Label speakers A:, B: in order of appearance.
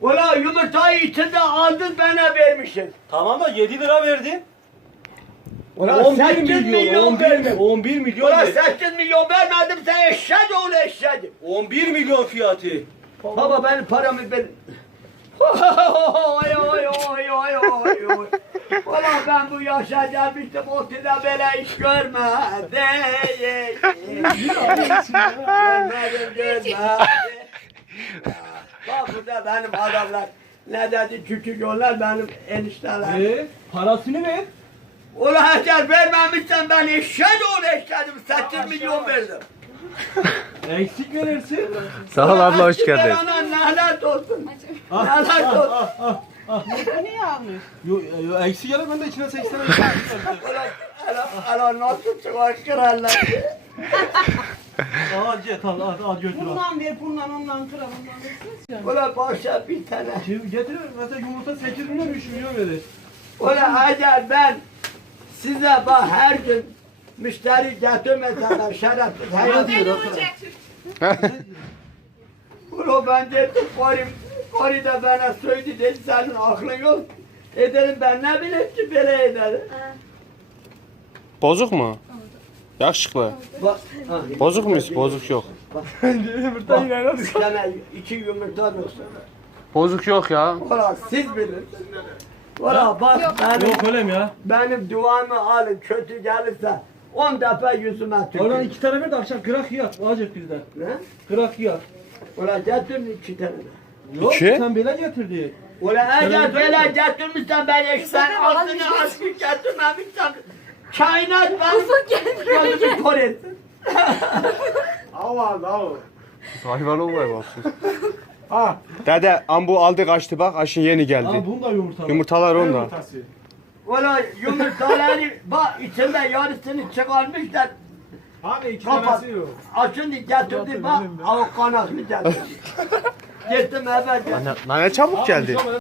A: Ulan yumurtayı içinde aldın bana vermişsin.
B: Tamam da 7 lira verdin.
A: Ulan
B: 11
A: 8 milyon
B: 11,
A: verdim.
B: 11 milyon
A: Ulan
B: verdin.
A: 8 milyon vermedim sen eşek oğlu eşeğim.
B: 11 milyon fiyatı.
A: Baba benim paramı ben... Oy oy oy oy oy oy. Ulan ben bu yaşa gelmiştim ortada böyle iş görmedim. Görmedim. Bak burada benim adamlar ne dedi küçük yollar benim enişteler.
B: Parasını ver.
A: Ulan eğer vermemişsen ben eşek oğlu eşeğim 8 milyon verdim.
B: Eksik verirsin.
C: Sağ ol abla, hoş geldin.
A: Bana lanet olsun. Lanet olsun.
D: Niye almış?
B: Yo, eksik yere ben de içine 80
A: Ulan nasıl çıkartırlar?
B: Al cet al götür al.
D: Bundan ver, bundan, ondan kıra, bundan versiniz ya.
A: Ulan başa bir tane.
B: Şimdi getir mesela yumurta 8 milyon 3 milyon verir.
A: Ulan eğer ben size bak her gün müşteri getirmesem şerefsiz hayat diyorum. Ulan ben dedim Kori de bana söyledi dedi senin aklın yok. Ederim ben ne bileyim ki böyle ederim.
C: Bozuk mu? Yakışıklı.
A: Bak, ha,
C: Bozuk muyuz? Bozuk yok.
B: Yumurta yine
A: bir tane 2 yumurta yoksa.
C: Bozuk yok ya.
A: Ulan siz bilin. Ulan bak
B: Yok öyle mi ya?
A: benim duamı alın kötü gelirse 10 defa yüzüme
B: Oradan
A: tükürün.
B: 2 tane ver de akşam kırak yiyat. Alacak bizden.
A: Ne?
B: Kırak yiyat.
A: Ulan getirin 2 tane.
B: Yok
C: İki?
B: sen böyle getirdi.
A: Ulan eğer
B: Sen
A: böyle getirmişsen ben eşten altını aşkı getirmemişsem kainat ben gözümü kor etsin.
C: Hayvan olmaya baksın. Dede ambu aldı kaçtı bak, aşın yeni
B: Aa
C: geldi.
B: bunda yumurta var.
C: Yumurtalar onda.
A: Ulan yumurtaları bak içinde yarısını çıkarmışlar.
E: Hani iki
A: Kapat.
E: tanesi yok.
A: Şimdi getirdi bak avuk kanaklı geldi. Gittim eve
C: Ne çabuk geldi.